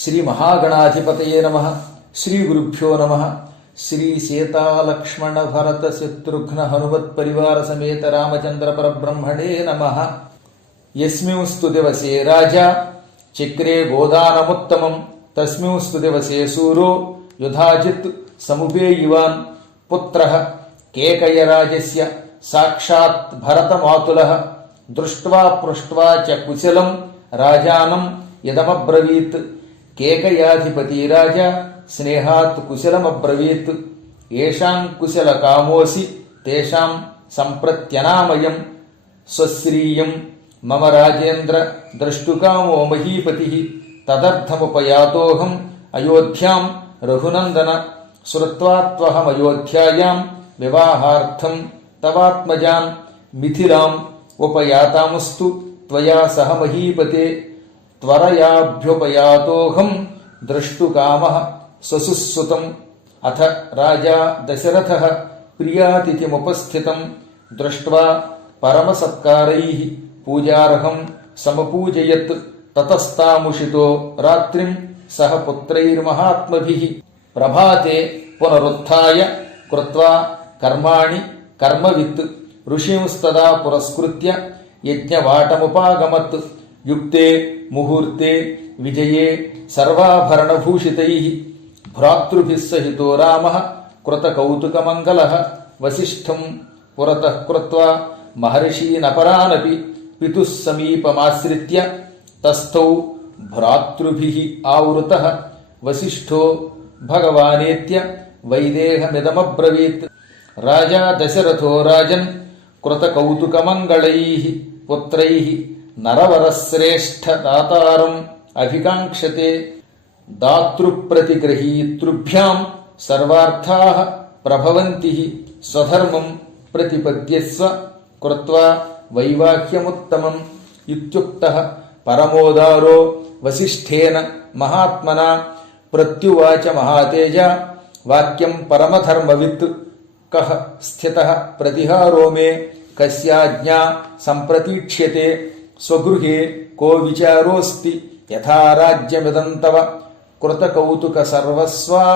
శ్రీ మహాగణాధిపతయే నమః. శ్రీ గురుభ్యో నమః. శ్రీ సీతాలక్ష్మణ భరత శత్రుఘ్న హనుమత్ పరివార సమేత రామచంద్ర పరబ్రహ్మణే నమః. యస్మింస్తు దివసే రాజా చక్రే గోదానముత్తమం తస్మింస్తు దివసే సూరో యుధాజిత్ సముపేయివాన్ పుత్రః కేకయరాజస్య సాక్షాత్ భరతమాతులః దృష్ట్వా పృష్ట్వా చ కుశలం రాజానం యదమబ్రవీత్. కేకయాధిపతి రాజా స్నేహాత్ కుశలమబ్రవీత్. ఏషాం కుశల కామోసి తేషాం సంప్రత్యనామయం స్వశ్రీయం మమ రాజేంద్ర ద్రష్టుకామో మహీపతి. తదర్థముపయాతోహం అయోధ్యాం రఘునందన శ్రుత్వాత్వహమయోధ్యాయాం వివాహార్థం తవాత్మజాన్ మిథిలాం ఉపయాతామస్తు త్వయా సహ మహీపతే. త్వరయాభ్యుపయాతోహం ద్రష్టుకామః స్వసుసుతం. అథ రాజా దశరథః ప్రియాతిథిముపస్థితం దృష్ట్వా పరమసత్కారైః పూజార్హం సమపూజయత్. తతస్తాముషితో రాత్రిం సహ పుత్రైర్మహాత్మభిః. ప్రభాతే పునరుత్థాయ కృత్వా కర్మాణి కర్మవిత్ ఋషీంస్తదా పురస్కృత్య యజ్ఞవాటముపాగమత్. యుక్తే ముహూర్తే విజయే సర్వాభరణభూషితైః భ్రాతృభిః సహితో రామః కృతకౌతుకమంగళః. వసిష్ఠం పురతః కృత్వా మహర్షీనపరానపి పితుః సమీపమాశ్రిత్య తస్థౌ భ్రాతృభిః ఆవృతః. వసిష్ఠో భగవానేత్య వైదేహమిదమబ్రవీత్. రాజా దశరథో రాజన్ కృతకౌతుకమంగళైః పుత్రైః నరవరశ్రేష్ఠ దాతారం అభికాంక్షతే. దాతృప్రతిగృహీతృభ్యాం సర్వార్థాః ప్రభవంతి. స్వధర్మం ప్రతిపద్యస్వ కృత్వా వైవాహ్యముత్తమం. ఇత్యుక్తః పరమోదారో వసిష్ఠేన మహాత్మనా ప్రత్యువాచ మహాతేజ వాక్యం పరమధర్మవిత్. కః స్థితః ప్రతిహారో మే కస్యాజ్ఞా సంప్రతీక్ష్యతే. స్వగృహే కో విచారోస్తి యథా రాజ్యమిదం తవ. కృతకౌతుక సర్వస్వా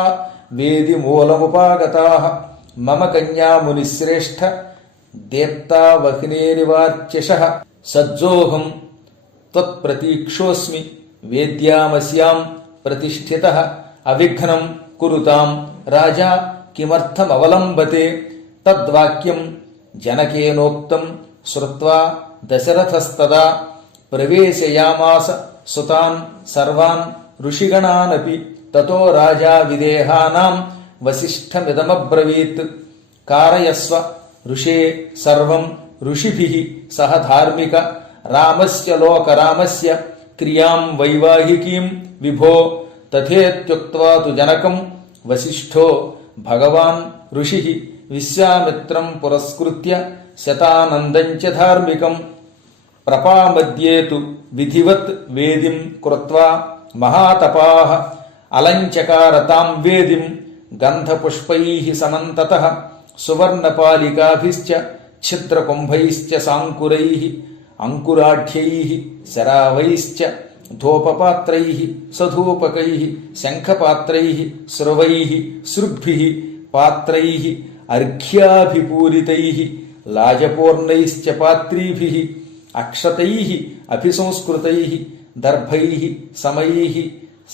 వేది మూలముపాగతాః. మమ కన్యా మునిశ్రేష్ఠ దేప్తా వహ్నేరివార్చిషః. సజ్జోహం త్వత్ప్రతీక్షోస్మి వేద్యామస్యాం ప్రతిష్ఠితః. అవిఘ్నం కురుతాం రాజా కిమర్థమవలంబతే. తద్వాక్యం జనకేనోక్తం శ్రుత్వా దశరథస్తదా ప్రవేశయామాస సుతాన్ సర్వాన్ ఋషిగణానపి. తతో రాజా విదేహానాం వసిష్ఠమిదమబ్రవీత్. కారయస్వ ఋషే సర్వం ఋషిభిః సహ ధార్మిక. రామస్య లోకరామస్య క్రియాం వైవాహికీం విభో. తథేత్యుక్త్వా తు జనకం వసిష్ఠో భగవాన్ ఋషిః విశ్వామిత్రం పురస్కృత్య శతానందం చ ధార్మికం. ప్రపామద్యేతు విధివత్ వేదిం కృత్వా మహాతపాః. అలంచకార తాం వేదిం గంధపుష్పైః సమంతతః. సువర్ణపాలికాభిశ్చ ఛిద్రకుంభైశ్చ సాంకురైః అంకురాఢ్యైః శరావైశ్చ ధూపపాత్రైః సధూపకైః శంఖపాత్రైః స్రవైః సృగ్భిః పాత్రైః అర్ఘ్యాభిపూరితైః లాజపూర్ణైశ్చ పాత్రీభిః అక్షతైః అభిసంస్కృతైః దర్భైః సమైః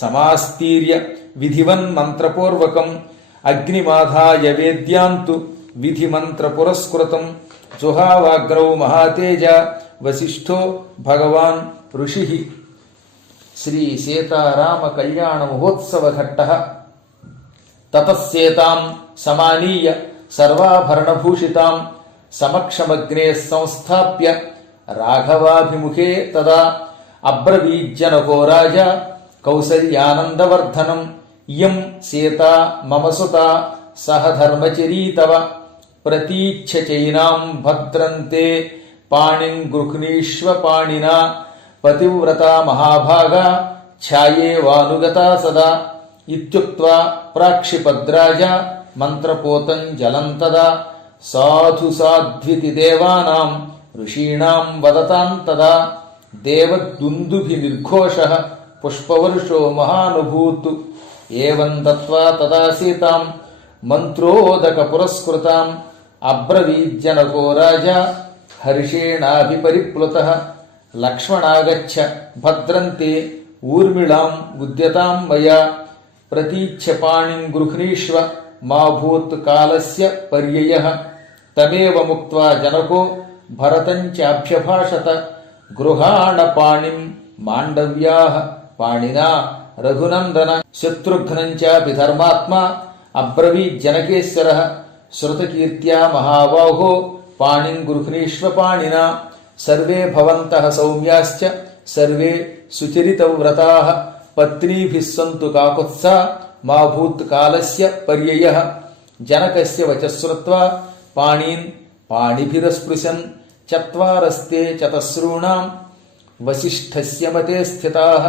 సమాస్తీర్య విధివన్మంత్రపూర్వకం. అగ్నిమాధాయ వేద్యాంతు విధిమంత్రపురస్కృతం. జుహావాగ్రౌ మహాతేజ వసిష్ఠో భగవాన్ ఋషిః. శ్రీ సీతారామ కళ్యాణ మహోత్సవ ఘట్టః. తతస్సేతాం సమానీయ సర్వాభరణభూషితాం సమక్షమగ్నే సంస్థాప్య రాఘవాభిముఖే తదా అబ్రవీజ్జనకో రాజా కౌసల్యానందవర్ధనం. ఇయం సీతా మమ సుతా సహ ధర్మచరీ తవ. ప్రతీచ్ఛచైనాం భద్రంతే పాణిం గృహ్ణీష్వ పాణినా. పతివ్రతా మహాభాగా ఛాయేవానుగతా సదా. ఇత్యుక్త్వా ప్రాక్షిపద్రాజా మంత్రపోతం జలం తదా. సాధు సాధ్వితి దేవానాం ఋషీణాం వదతాం తదా. దేవదుందుభి నిర్ఘోషః पुष्पवर्षो महानुभूत् एवं दत्त्वा तदा सीतां मन्त्रोदकपुरस्कृताम् अब्रवीज्जनको राजा हर्षेणाभिपरिप्लुतः लक्ष्मणागच्छ भद्रन्ते ऊर्मिळां गुद्यतां मया प्रतीच्छ पाणिं गृह्णीष्व मा भूत् कालस्य पर्ययः तमेव मुक्त्वा जनको भरतञ्चाभ्यभाषत गृहाण पाणिं माण्डव्याः पाणिना रघुनन्दन शत्रुघ्नञ्चापि धर्मात्मा अब्रवीज्जनकेश्वरः श्रुतकीर्त्या महाबाहो पाणिं गृह्णीष्व पाणिना सर्वे भवन्तः सौम्याश्च सर्वे सुचरितव्रताः पत्नीभिः सन्तु काकुत्सा मा भूत् कालस्य पर्ययः जनकस्य वचः श्रुत्वा पाणीन् पाणिभिरस्पृशन् चत्वारस्ते चतस्रूणां वसिष्ठस्य मते स्थिताः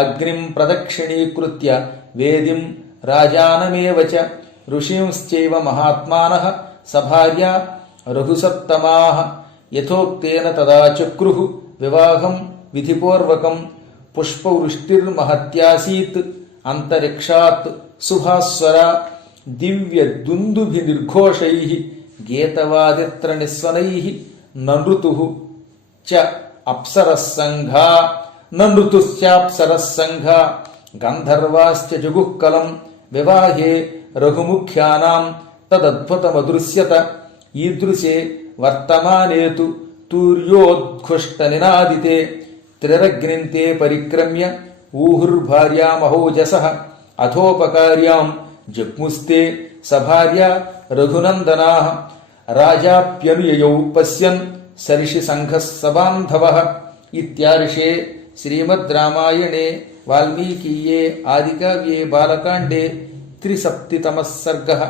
अग्निं प्रदक्षिणीकृत्य वेदिं राजानमेव च ऋषींश्चैव महात्मानः सभार्या रघुसत्तमाः यथोक्तेन तदा चक्रुः विवाहं विधिपूर्वकं पुष्पवृष्टिर्महत्यासीत् अन्तरिक्षात् सुभास्वरा दिव्यदुन्दुभिर्घोषैः गीतवादित्रनिस्वनैः ननृतुः च अप्सरः सङ्घा ननृतुश्चाप्सरः सङ्घा गन्धर्वाश्च जुगुःकलं विवाहे रघुमुख्यानां तदद्भुतमदृश्यत ईदृशे वर्तमाने तु तूर्योद्घुष्टनिनादिते त्रिरग्निन्ते परिक्रम्य ऊहुर्भार्यामहौजसः अथोपकार्यां जग्मुस्ते सभार्या रघुनन्दनाः राजाप्यनुययौ पश्यन् सर्षिसङ्घः सबान्धवः इत्यार्षे श्रीमद् रामायणे वाल्मीकीये आदिकाव्ये बालकाण्डे 370तमः सर्गः।